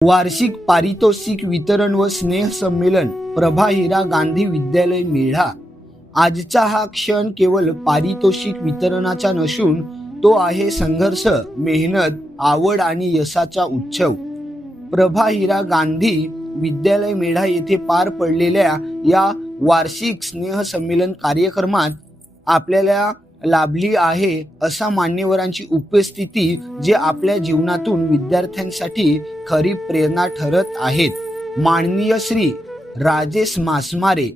वार्षिक पारितोषिक वितरण व स्नेह संमेलन प्रभा हिरा गांधी विद्यालय मेढा। आजचा हा क्षण केवळ पारितोषिक वितरणाचा नसून तो आहे संघर्ष, मेहनत, आवड आणि यशाचा उत्सव। प्रभा हिरा गांधी विद्यालय मेढा येथे पार पडलेल्या या वार्षिक स्नेह संमेलन कार्यक्रमात आपल्याला लाभली आहे अशा मान्यवरांची उपस्थिती जे आपल्या जीवनातून विद्यार्थ्यांसाठी खरी प्रेरणा ठरत आहेत। माननीय श्री राजेश मासमारे,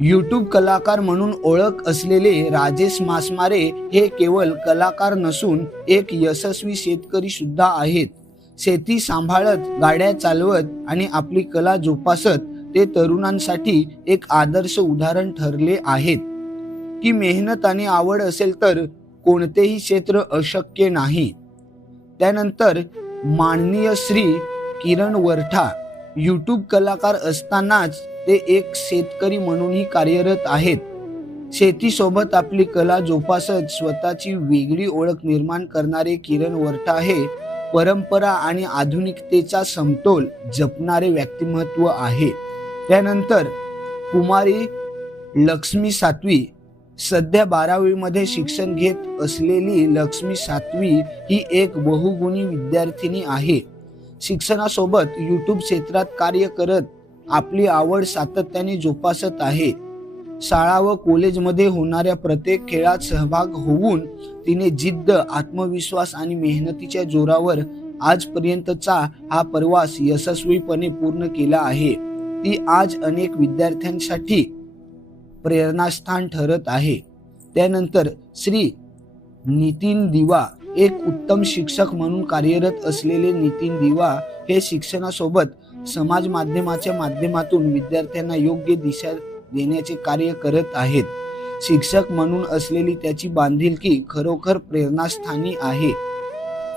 यूट्यूब कलाकार म्हणून ओळख असलेले राजेश मासमारे हे केवळ कलाकार नसून एक यशस्वी शेतकरी सुद्धा आहेत। शेती सांभाळत, गाड्या चालवत आणि आपली कला जोपासत ते तरुणांसाठी एक आदर्श उदाहरण ठरले आहेत की मेहनत आणि आवड असेल तर कोणतेही क्षेत्र अशक्य नाही। त्यानंतर माननीय श्री किरण वरठा, यूट्यूब कलाकार असतानाच ते एक शेतकरी म्हणूनही कार्यरत आहेत। शेतीसोबत आपली कला जोपासत स्वतःची वेगळी ओळख निर्माण करणारे किरण वरठा हे परंपरा आणि आधुनिकतेचा समतोल जपणारे व्यक्तिमत्व आहे। त्यानंतर कुमारी लक्ष्मी सातवी, सध्या 12वी मध्ये शिक्षण घेत असलेली लक्ष्मी सातवी ही एक बहुगुणी विद्यार्थिनी आहे। शिक्षणासोबत यूट्यूब क्षेत्रात कार्य करत आपली आवड सातत्याने जोपासत आहे। शाळा व कॉलेजमध्ये होणाऱ्या प्रत्येक खेळात सहभाग होऊन तिने जिद्द, आत्मविश्वास आणि मेहनतीच्या जोरावर आजपर्यंतचा हा प्रवास यशस्वीपणे पूर्ण केला आहे। ती आज अनेक विद्यार्थ्यांसाठी प्रेरणास्थान ठरत आहे। त्यानंतर श्री नितीन दिवा, एक उत्तम शिक्षक म्हणून कार्यरत असलेले नितीन दिवा हे शिक्षणासोबत समाज माध्यमाच्या माध्यमातून विद्यार्थ्यांना योग्य दिशा देण्याचे कार्य करत आहेत। शिक्षक म्हणून असलेली त्याची बांधिलकी खरोखर प्रेरणास्थानी आहे।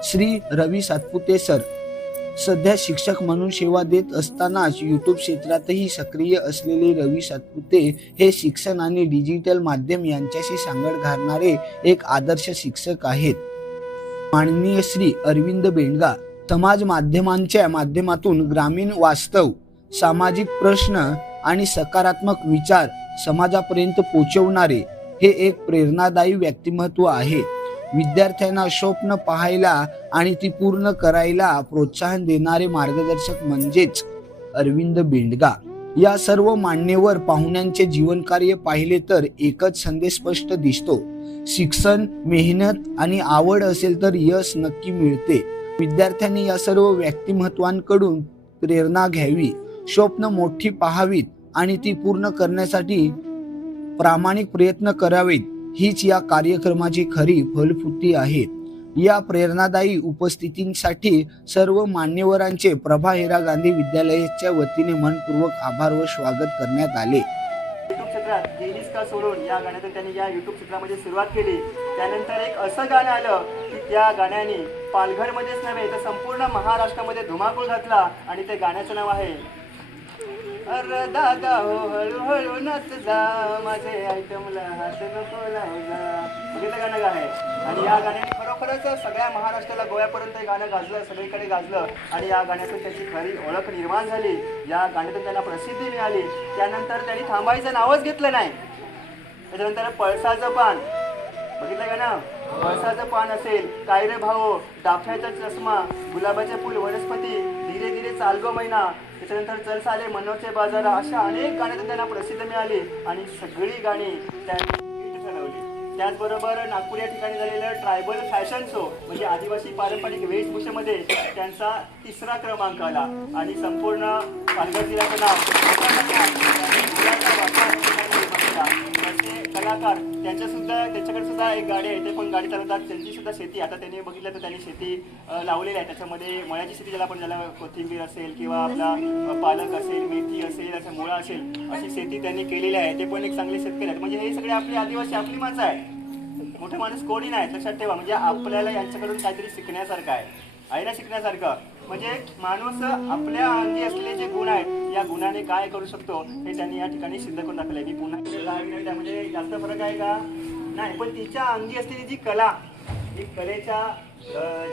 श्री रवी सातपुते सर, सध्या शिक्षक म्हणून सेवा देत असतानाच यूट्यूब क्षेत्रातही सक्रिय असलेले रवी सातपुते हे शिक्षण आणि डिजिटल माध्यम यांच्याशी सांगड घालणारे एक आदर्श शिक्षक आहेत। माननीय श्री अरविंद बेंडगा, समाज माध्यमांच्या माध्यमातून ग्रामीण वास्तव, सामाजिक प्रश्न आणि सकारात्मक विचार समाजापर्यंत पोहोचवणारे हे एक प्रेरणादायी व्यक्तिमत्व आहे। विद्यार्थ्यांना स्वप्न पाहायला आणि ती पूर्ण करायला प्रोत्साहन देणारे मार्गदर्शक म्हणजेच अरविंद बेंडगा। या सर्व मान्यवर पाहुण्यांचे जीवनकार्य पाहिले तर एकच संदेश स्पष्ट दिसतो, शिक्षण, मेहनत आणि आवड असेल तर यश नक्की मिळते। विद्यार्थ्यांनी या सर्व व्यक्तिमत्वांकडून प्रेरणा घ्यावी, स्वप्न मोठी पाहावीत आणि ती पूर्ण करण्यासाठी प्रामाणिक प्रयत्न करावेत। हीच या कार्यक्रमाची खरी फलश्रुती आहे। या प्रेरणादायी उपस्थितींसाठी सर्व मान्यवरांचे प्रभा हिरा गांधी विद्यालयाच्या वतीने मनपूर्वक आभार व स्वागत करण्यात आले। यूट्यूब क्षेत्रात गेलीस का सोडून या गाण्यातून त्यांनी या यूट्यूब क्षेत्रामध्ये सुरुवात केली। त्यानंतर एक असं गाणं आलं की त्या गाण्याने पालघरमध्येच नव्हे तर संपूर्ण महाराष्ट्रामध्ये धुमाकूळ घातला आणि ते गाण्याचं नाव आहे अरे दादा हो हळूहळू नाच जा, माझे आयटमला हात नको लावू जा। बघितलं गाणं काय आहे? आणि या गाण्याने खरोखरच सगळ्या महाराष्ट्राला गोव्यापर्यंत हे गाणं गाजलं, सगळीकडे गाजलं आणि या गाण्यातून त्याची खरी ओळख निर्माण झाली। या गाण्यातून त्यांना प्रसिद्धी मिळाली। त्यानंतर त्यांनी थांबायचं नावच घेतलं नाही। त्याच्यानंतर पळसाचं पान, बघितलं का ना? पळसाचं पान असेल, काय रे भाऊ, डाफ्याचा चष्मा, गुलाबाचे फुल, वनस्पती, धीरे धीरे चालगो मैना, त्याच्यानंतर चल साले, मनोरचे बाजारा, अशा अनेक गाण्यातून त्यांना प्रसिद्ध मिळाली आणि सगळी गाणी त्यांनी ठरवली। त्याचबरोबर नागपूर या ठिकाणी झालेलं ट्रायबल फॅशन शो म्हणजे आदिवासी पारंपरिक वेशभूषेमध्ये त्यांचा 3रा क्रमांक आला आणि संपूर्ण पालघर जिल्ह्याचं कलाकार त्यांच्याकडे सुद्धा एक गाडी आहे, ते पण गाडी चालवतात। त्यांची सुद्धा शेती, आता त्यांनी बघितलं तर त्यांनी शेती लावलेली आहे। त्याच्यामध्ये मळ्याची शेती ज्याला कोथिंबीर असेल किंवा आपला पालक असेल, मेथी असेल, अशा मुळा असेल, अशी शेती त्यांनी केलेली आहे। ते पण एक चांगले शेतकरी आहेत। म्हणजे हे सगळे आपले आदिवासी, आपली माणसं आहे। मोठे माणूस कोणी नाही, लक्षात ठेवा। म्हणजे आपल्याला यांच्याकडून काहीतरी शिकण्यासारखं आहे ना, शिकण्यासारखं म्हणजे माणूस आपल्या अंगी असलेले जे गुण आहेत या गुणाने काय करू शकतो हे त्यांनी या ठिकाणी सिद्ध करून दाखवलंय। मी पुन्हा त्यामध्ये जास्त फरक आहे का नाही, पण तिच्या अंगी असलेली जी कला, ही कलेच्या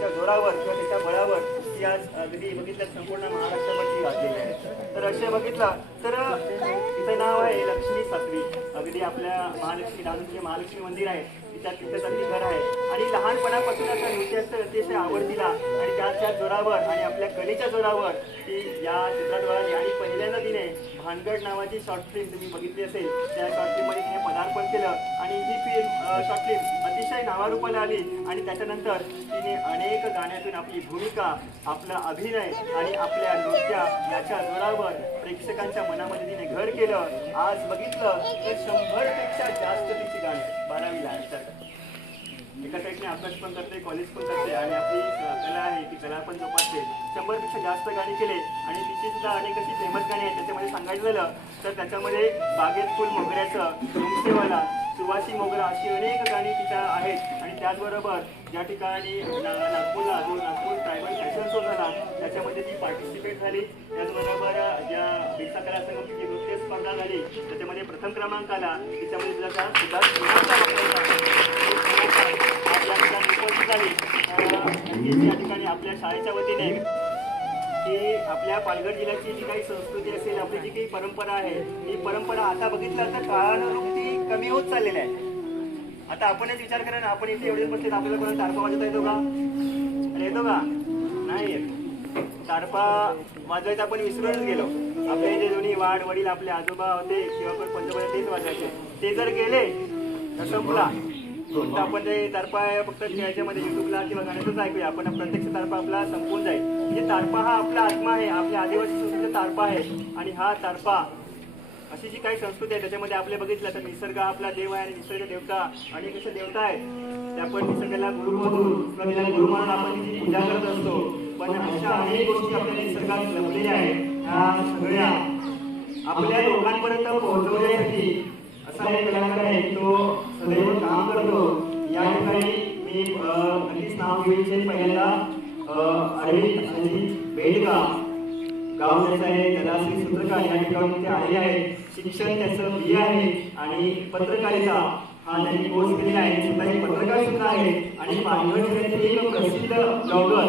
जोरावर किंवा त्याच्या बळावर ती आज अगदी बघितलं संपूर्ण महाराष्ट्रामध्ये गाजलेली आहे. तर असे बघितलं तर तिचं नाव आहे लक्ष्मी सातवी. अगदी आपल्या महालक्ष्मी दादूचे महालक्ष्मी मंदिर आहे तिथं अगदी घर आहे आणि लहानपणापासून असं नृत्याचं अतिशय आवड दिला आणि त्याच्या जोरावर आणि आपल्या कलेच्या जोरावर ती या चित्राद्वारे आणि पहिल्यांदा तिने भानगड नावाची शॉर्ट फिल्म तुम्ही बघितली असेल, त्या शॉर्ट फिल्ममध्ये तिने पदार्पण केलं आणि ही फिल्म शॉर्ट फिल्म अतिशय नावारूपाला आली आणि त्याच्यानंतर तिने अनेक गाण्यातून आपली भूमिका, आपला अभिनय आणि आपल्या नृत्य याच्या जोरावर प्रेक्षकांच्या मनामध्ये तिने घर केलं. आज बघितलं तर 100पेक्षा जास्त तिची गाणी 12वीला आहेत. एका साईडने अभ्यास पण करते, कॉलेज पण करते आणि आपली कला आहे ती कला पण जोपासते. 100पेक्षा जास्त गाणी केले आणि तिची सुद्धा अनेक अशी फेमस गाणी आहेत. त्याच्यामध्ये सांगायचं झालं तर त्याच्यामध्ये बागेत फुल मोगऱ्याचं, रुमसेवाला, सुवासी मोगरा अशी अनेक गाणी तिच्या आहेत. आणि त्याचबरोबर ज्या ठिकाणी नागपूरला जो नागपूर ट्रायबल फॅशन शो झाला त्याच्यामध्ये ती पार्टिसिपेट झाली. त्याचबरोबर ज्या बिरसा कला संघाची जी नृत्य स्पर्धा झाली त्याच्यामध्ये प्रथम क्रमांक आला. त्याच्यामध्ये तिला सुद्धा या ठिकाणी आपल्या शाळेच्या वतीने की आपल्या पालघर जिल्ह्याची जी काही संस्कृती असेल, आपली जी काही परंपरा आहे, ही परंपरा आता बघितलं तर काळानुरूप ती कमी होत चाललेली आहे. आता आपणच विचार करा ना, आपण इथे एवढे बसले आपल्याला कोणा तारपा वाजवता येतो का? अरे येतो का? नाही येत. तारपा वाजवायचा आपण विसरूनच गेलो. आपले जे दोन्ही वाड वडील आपले आजोबा होते किंवा पण पंजोबा तेच वाजवायचे. ते जर गेले तर संपला. तर आपण जे तारपा फक्त याच्यामध्ये युट्यूबला किंवा गाण्यातच ऐकूया, आपण प्रत्यक्ष तारपा आपला संपून जाईल. म्हणजे तारपा हा आपला आत्मा आहे, आपल्या आदिवासी संस्कृतीचा तारपा आहे. आणि हा तारपा अशी जी काही संस्कृती आहे त्याच्यामध्ये आपले बघितलं तर निसर्ग आपला देव आहे आणि निसर्ग देवता अनेक अशा देवता आहेत. त्या आपण निसर्गाला गुरु म्हणून गुरु म्हणून आपण तिची पूजा करत असतो. पण अशा अनेक गोष्टी आपल्या निसर्गात लपलेल्या आहेत. ह्या सगळ्या आपल्या लोकांपर्यंत पोहोचवण्यासाठी असा एक कलाकार आहे तो सदैव काम करतो. या ठिकाणी मी अगदीच नाव घेऊन पहिल्यांदा अरविंद बेडगा गाव त्याचं आहे, कलाश्री सूत्रकार या ठिकाणी ते आलेले आहेत. शिक्षण त्याचं बी आहे आणि पत्रकारिता हा त्यांनी कोर्स केलेला आहे. सुद्धा एक पत्रकार सुद्धा आहे आणि पालघर जिल्ह्यातील एक प्रसिद्ध ब्लॉगर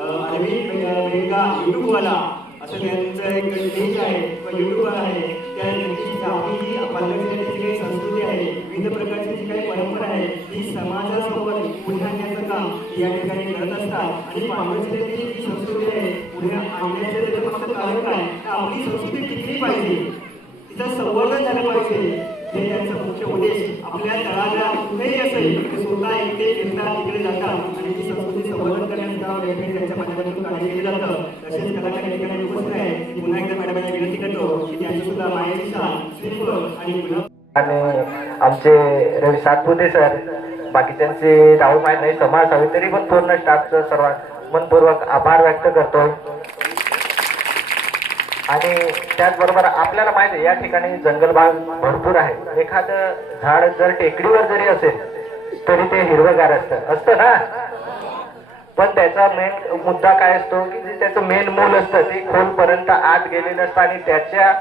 अरविंद बेडगा युट्यूबवाला असं त्यांचं एक पेज आहे किंवा युट्यूबवर आहे. त्या व्यक्तीची आपली जी पालघर जिल्ह्याची काही संस्कृती आहे, विविध प्रकारची जी काही परंपरा आहे ती समाजासोबत पुढे आणण्याचं काम या ठिकाणी करत असतात. आणि पालघर जिल्ह्याची जी संस्कृती आहे पुढे आणण्याचं त्याचं फक्त कारण काय, आपली संस्कृती टिकली पाहिजे, तिचं संवर्धन झालं पाहिजे. हे त्यांचा मुख्य उद्देश. आपल्या तळाला कुठेही असेल ते स्वतः इकडे फिरतात, तिकडे जातात आणि ती संस्कृती संवर्धन करण्याचं काम त्यांच्या माध्यमातून कार्य केलं जातं. तसेच कलाकार या ठिकाणी उपस्थित आहे. पुन्हा एकदा मॅडमांना विनंती करतो की त्यांची सुद्धा माहितीचा श्रीफळ आणि आमचे रवी सातपुते सर, बाकीच्यांचे नाव माहीत नाही, समाज हवे तरी पण पूर्ण स्टाफचं सर्वात मनपूर्वक आभार व्यक्त करतो. आणि त्याचबरोबर आपल्याला माहिती आहे या ठिकाणी जंगल भाग भरपूर आहे. एखादं झाड जर टेकडीवर जरी असेल तरी ते हिरवगार असतं ना, पण त्याचा मेन मुद्दा काय असतो की जे त्याचं मेन मूल असतं ते खोलपर्यंत आत गेलेलं असतं आणि त्याच्या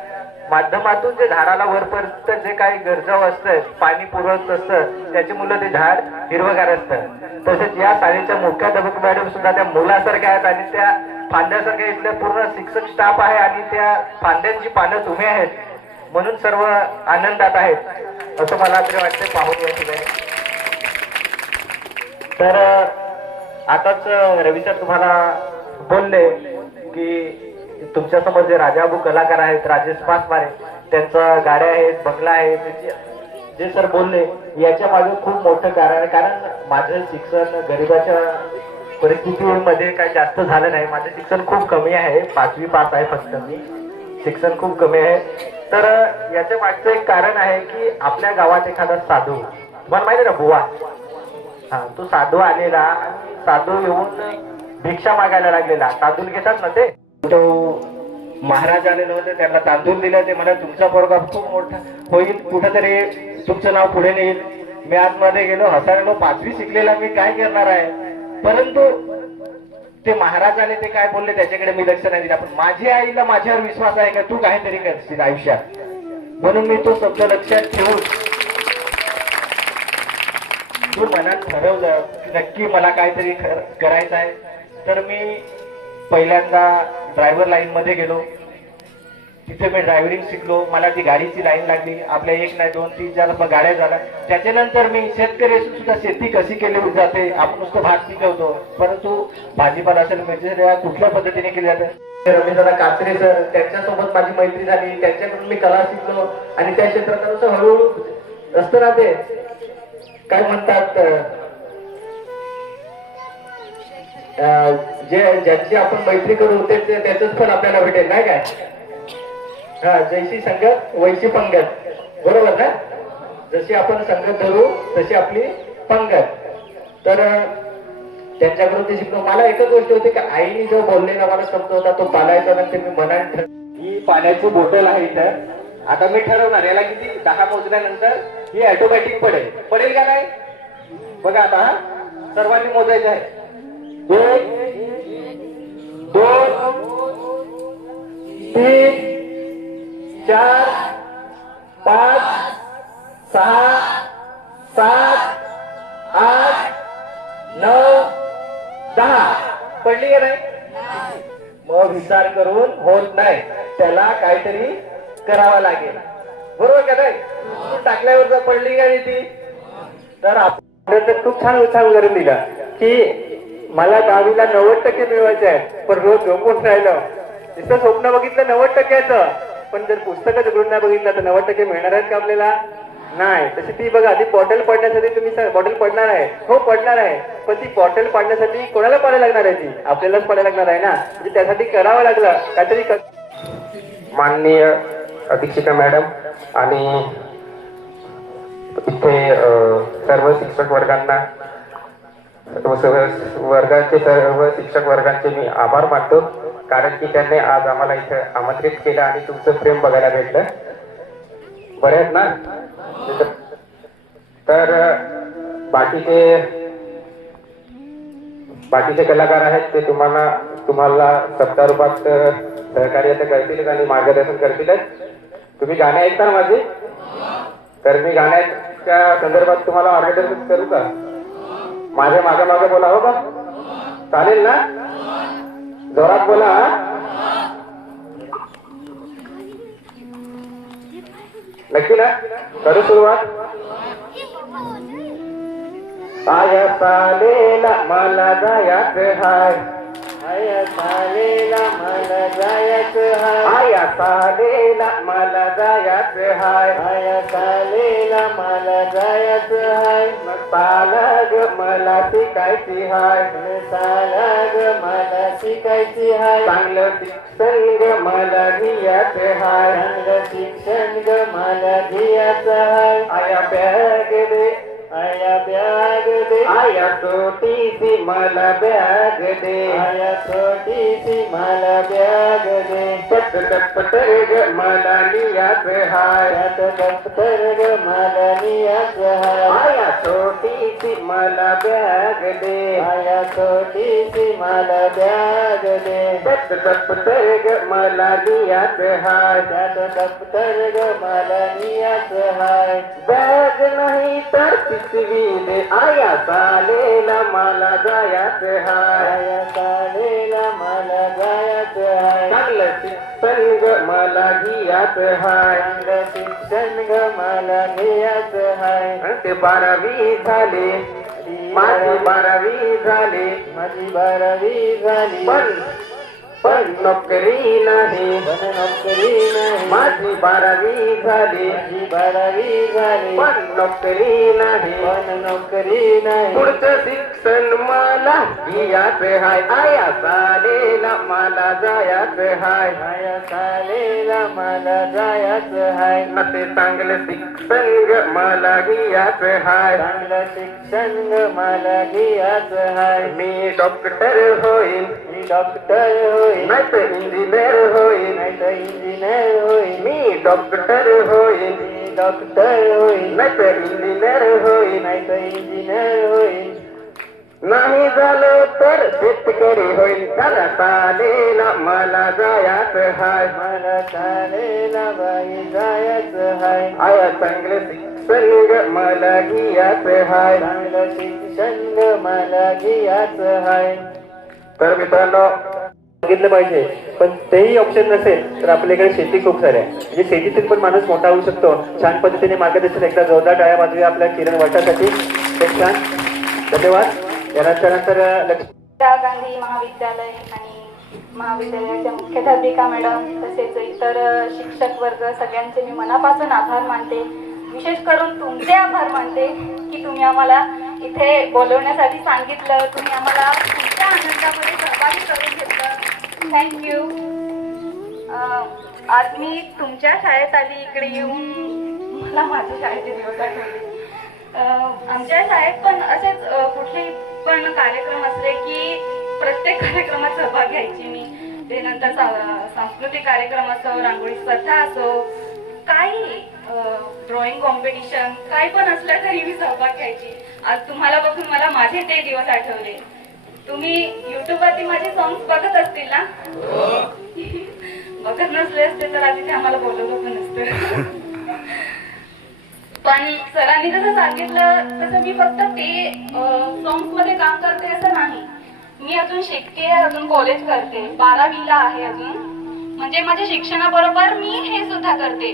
माध्यमातून जे झाडाला वरपर्यंत जे काही गरजा असतं, पाणी पुरवत असतं, त्याची मुलं ते झाड हिरवगार असतं. तसेच या शाळेच्या मुख्याध्यापक मॅडम सुद्धा त्या मुलासारख्या आहेत आणि त्या फांद्यासारख्या इथल्या पूर्ण शिक्षक स्टाफ आहे आणि त्या फांद्यांची पानं तुम्ही आहेत म्हणून सर्व आनंदात आहेत असं मला तरी वाटते पाहून या ठिकाणी. तर आताच रवी सर तुम्हाला बोलले की तुमच्या समोर जे राजाबू कलाकार आहेत राजेश पासमारे, त्यांच्या गाड्या आहेत, बंगला आहे, जे सर बोलले याच्या मागे खूप मोठं कारण आहे. कारण माझं शिक्षण गरिबाच्या परिस्थितीमध्ये काही जास्त झालं नाही. माझं शिक्षण खूप कमी आहे, 5वी पास आहे फक्त मी, शिक्षण खूप कमी आहे. तर याच्या मागचं एक कारण आहे की आपल्या गावात एखादा साधू, तुम्हाला माहिती ना बुवा, हा तो साधू आलेला, साधू येऊन भिक्षा मागायला लागलेला. तांदूळ घेतात ना ते, तो महाराज आलेले होते, त्यांना तांदूळ दिले. ते म्हणा तुमचा पोरगा खूप मोठा होईल, कुठेतरी तुमचं नाव पुढे नेईल. मी आतमध्ये गेलो, हसायलो, 5वी शिकलेला मी काय करणार आहे. परंतु ते महाराजाने ते काय बोलले त्याच्याकडे मी लक्ष नाही दिलं. पण माझ्या आईला माझ्यावर विश्वास आहे का तू काहीतरी करशील आयुष्यात, म्हणून मी तो शब्द लक्षात ठेवून तू मनात ठरवलं की नक्की मला काहीतरी करायचं आहे. तर मी पहिल्यांदा ड्रायव्हर लाईनमध्ये गेलो. तिथे मी ड्रायव्हरिंग शिकलो. मला ती गाडीची लाईन लागली. आपल्या 1 नाही 2 3 4 गाड्या झाल्या. त्याच्यानंतर मी शेतकरी असून सुद्धा शेती कशी केली जाते. आपण नुसतं भात पिकवतो, परंतु भाजीपाला असेल, मिरची कुठल्या पद्धतीने केली जाते. रमेशदादा कात्रे सर, त्यांच्यासोबत माझी मैत्री झाली. त्यांच्याकडून मी कला शिकलो आणि त्या क्षेत्रात असं हळूहळू असतं ना, ते काय म्हणतात, ज्यांची आपण मैत्री करू त्याच फळ आपल्याला भेटेल, नाही काय. हा, जैशी संगत वैशी पंगत, बरोबर ना. जशी आपण संगत धरू तशी आपली पंगत. तर त्यांच्याकडून ते शिकलो. मला एकच गोष्ट होती की आईने जो बोललेला मला शब्द होता तो पालायचा नंतर मी मनात ही पाण्याची बॉटल आहे. इथं आता मी ठरवणार याला किती 10 मोजल्यानंतर ही ऑटोमॅटिक पडेल का नाही. बघा आता, हा सर्वांनी मोजायचं आहे. 1 2 3 4 5 6 7 8 9 10. पडली का नाही. मग विचार करून होत नाही, त्याला काहीतरी करावं लागेल, बरोबर का नाही. टाकल्यावर जर पडली का नाही ती, तर आपण खूप छान उत्साह करून दिला की मला 10वीला 90% मिळवायचे आहेत, पण रोज झोपून राहिलं. नुसतं स्वप्न बघितलं 90%चं, पण जर पुस्तकच उघडून नाही बघितलं तर 90% मिळणार आहेत का आपल्याला. नाही. तशी ती बघा, ती बॉटल पडण्यासाठी तुम्ही बॉटल पडणार आहे, हो पडणार आहे, पण ती बॉटल पाडण्यासाठी कोणाला पाडायला लागणार आहे. ती आपल्यालाच पाडायला लागणार आहे ना. म्हणजे त्यासाठी करावं लागलं काहीतरी. माननीय अधीक्षिका मॅडम आणि इथे सर्व शिक्षक वर्गांना, वर्गाचे सर्व शिक्षक वर्गांचे मी आभार मानतो, कारण की त्यांनी आज आम्हाला इथे आमंत्रित केलं आणि तुमचं प्रेम बघायला भेटलं. बरे आहेत ना. तर बाकीचे कलाकार आहेत ते तुम्हाला सप्ताहरूपात सहकार्य तर करतीलच आणि मार्गदर्शन करतीलच. तुम्ही गाणे ऐकता ना माझे, तर मी गाण्याच्या संदर्भात तुम्हाला मार्गदर्शन करू का. माझ्या मागे बोला, हो का, चालेल ना. जोरात बोला. नक्की ना. करू सुरुवात. आया चालेला मला जायचं हाय, आया चालेला मला जायचं हाय, आया चालेला मला जायचं हाय, आया चालेला मला जायचं हाय. चालग मला शिकायची हाय, चालग मला शिकायची हाय. चांगलं शिक्षण ग मला घ्यायचं हाय, चांगलं शिक्षण ग मला घ्यायचं हाय. आया बॅग दे, आया बॅग दे, आया छोटीशी मला बॅग दे, आया छोटीशी मला बॅग दे. दप्तर ग मला लिहायचं हाय, दप्तर ग मला लिहायचं हाय. आया छोटीशी मला बॅग दे, आया छोटीशी मला बॅग दे. दप्तर ग मला लिहायचं हाय, दप्तर ग मला लिहायचं हाय. बॅग नाही तर पिशवी दे, आया चालेला मला जायचं हाय, आया चालेला मला जायचं हाय. चांगलं शिक्षण ग मला घ्यायचं हाय, चांगलं शिक्षण ग मला घ्यायचं हाय. ते 12वी झाली, माझी 12वी झाली, माझी 12वी झाली, पण नोकरी नाही, पण नोकरी नाही. माझी 12वी झाली, माझी 12वी झाली, पण नोकरी नाही, पण नोकरी नाही. पुढचं शिक्षण मला घ्यायचं हाय, आया चालेला मला जायचं हाय, आया चालेला मला जायचं हाय. ते चांगलं शिक्षण ग मला घ्यायचं हाय, चांगलं शिक्षण ग मला घ्यायचं हाय. मी डॉक्टर होईन, मी डॉक्टर होईन, नाही तर इंजिनियर होईन, नाही तर इंजिनियर होईन. मी डॉक्टर होईन, मी डॉक्टर होईन, नाही तर इंजिनियर होईन, नाही तर इंजिनियर होईन. नाही झालं तर शेतकरी होईल. त्याला चालेला मला जायचं हाय, मला चालेला बाई जायचं हाय. आया चांगलं शिक्षण ग मला घ्यायचं हाय, चांगलं शिक्षण ग मला घ्यायचं हाय. तर मित्रांनो, बघितलं पाहिजे, पण तेही ऑप्शन नसेल तर आपल्याकडे शेती खूप सारी आहे. म्हणजे शेतीतून पण माणूस मोठा होऊ शकतो. छान पद्धतीने मार्गदर्शन, एकदा जोरदार टाळ्या वाजवूया आपल्या किरण वाटासाठी. एक छान धन्यवाद. यानंतर इंदिरा गांधी महाविद्यालय आणि महाविद्यालयाच्या मुख्याध्यापिका मॅडम तसेच इतर शिक्षक वर्ग सगळ्यांचे मी मनापासून आभार मानते. विशेष करून तुमचे आभार मानते की तुम्ही आम्हाला इथे बोलवण्यासाठी सांगितलं, तुम्ही आम्हाला तुमच्या आनंदामध्ये सहभागी करून घेतलं. थँक्यू. आज मी तुमच्या शाळेत आली इकडे येऊन, मला माझ्या शाळेचे दिवस आठवले. आमच्या शाळेत पण असेच कुठले पण कार्यक्रम असले की प्रत्येक कार्यक्रमात सहभाग घ्यायची मी. ते नंतर सांस्कृतिक कार्यक्रम असो, रांगोळी स्पर्धा असो, काही ड्रॉइंग कॉम्पिटिशन काही पण असलं तरी मी सहभाग घ्यायची. आज तुम्हाला बघून मला माझे ते दिवस आठवले. तुम्ही युट्यूबवरती माझे सॉंग्स बघत असतील ना? बघत नसले असते तर आधी ते आम्हाला बोलवलं पण नसतं. पण सरांनी जसं सांगितलं तसं मी फक्त ते सॉंग्स मध्ये काम करते असं नाही. मी अजून शिकते, अजून कॉलेज करते, 12वीला आहे अजून. म्हणजे माझ्या शिक्षणाबरोबर मी हे सुद्धा करते.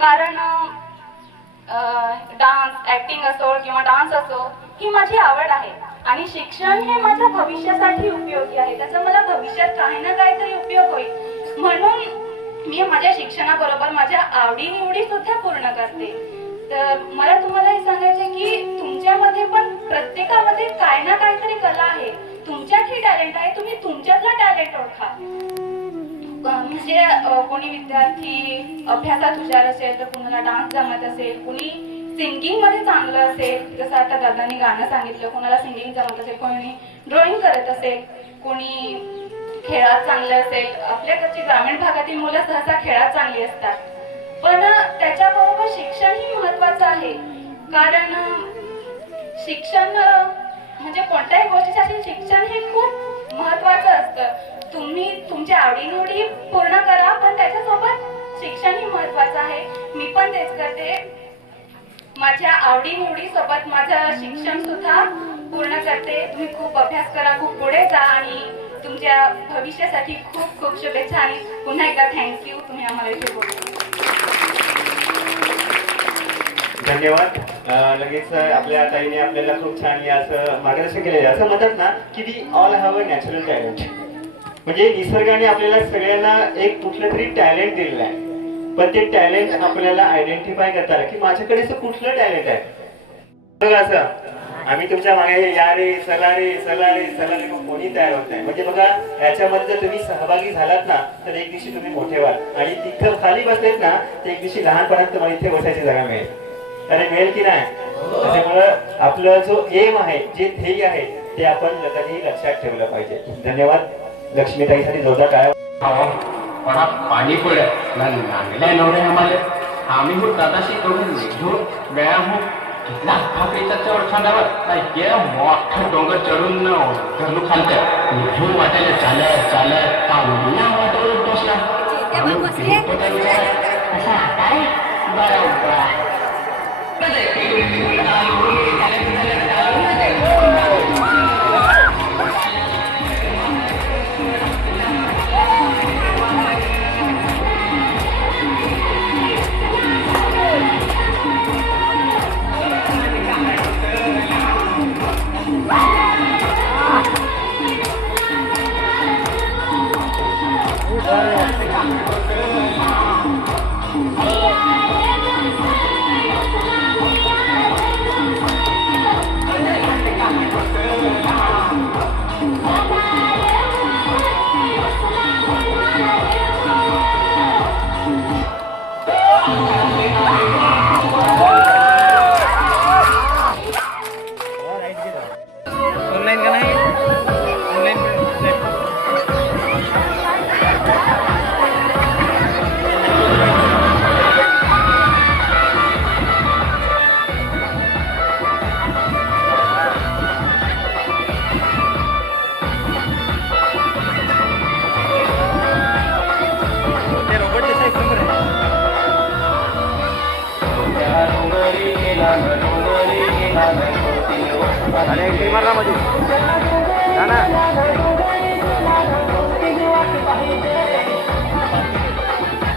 कारण डान्स, ऍक्टिंग असो किंवा डान्स असो ही माझी आवड आहे आणि शिक्षण हे माझ्या भविष्यासाठी उपयोगी आहे. त्याचा मला भविष्यात काही ना काहीतरी उपयोग होईल म्हणून मी माझ्या शिक्षणाबरोबर माझ्या आवडीनिवडी सुद्धा पूर्ण करते. तर मला तुम्हाला हे सांगायचं की तुमच्यामध्ये पण प्रत्येकामध्ये काय ना काहीतरी कला आहे, तुमच्यातही टॅलेंट आहे. तुम्ही तुमच्यातला टॅलेंट ओळखा. म्हणजे कोणी विद्यार्थी अभ्यासात हुशार असेल तर कुणाला डान्स जमत असेल, कोणी सिंगिंग मध्ये चांगलं असेल, जसं आता दादांनी गाणं सांगितलं, कोणाला सिंगिंग जमत असेल, कोणी ड्रॉइंग करत असेल, कोणी खेळात चांगलं असेल. आपल्याकडची ग्रामीण भागातील मुलं सहसा खेळात चांगली असतात. पण त्याच्याबरोबर शिक्षणही महत्वाचं आहे. कारण शिक्षण म्हणजे कोणत्याही गोष्टीसाठी शिक्षण हे खूप महत्वाचं असतं. तुम्ही तुमच्या आवडीनिवडी पूर्ण करा, पण त्याच्यासोबत शिक्षणही महत्वाचं आहे. मी पण तेच करते. माझ्या आवडीनिवडी सोबत माझं शिक्षण सुद्धा पूर्ण करते. तुम्ही खूप अभ्यास करा, खूप पुढे जा आणि तुमच्या भविष्यासाठी खूप खूप शुभेच्छा. आणि पुन्हा एकदा थँक्यू, तुम्ही आम्हाला इथे बोलवलं. धन्यवाद. लगेच आपल्या ताईने आपल्याला खूप छान असं मार्गदर्शन केलेलं आहे. असं म्हणतात ना की we all have a natural talent. म्हणजे निसर्गाने आपल्याला सगळ्यांना एक कुठलं तरी टॅलेंट दिलेलं आहे. पण ते टॅलेंट आपल्याला आयडेंटिफाय करता आलं की माझ्याकडे असं कुठलं टॅलेंट आहे. बघा असं आम्ही तुमच्या मागे या रे चला रे चला रे चला रे कोणी तयार होत नाही. म्हणजे बघा याच्यामध्ये जर तुम्ही सहभागी झालात ना तर एक दिवशी तुम्ही मोठे व्हाल आणि तिथं खाली बसलेत ना तर एक दिवशी लहानपणात तुम्हाला इथे बसायची जागा मिळेल. अरे मिळेल की नाही? त्याच्यामुळं आपलं जो एम आहे, जे ध्येय आहे ते आपण कधीही लक्षात ठेवलं पाहिजे. धन्यवाद. लक्ष्मीताईसाठी जोरदार टाळ्या. पाणी पडलं नांगल्या नवऱ्या आम्हाला आम्ही हो दादाशी करून निघून वेळा हो कितना पेचा चढ छांडावर काय मोठं डोंगर चढून घरलू खालतं निघून वाटायला चालत चालत तांबल्या वाटावर बसला असा काय बरोबर. आणि पाहिजे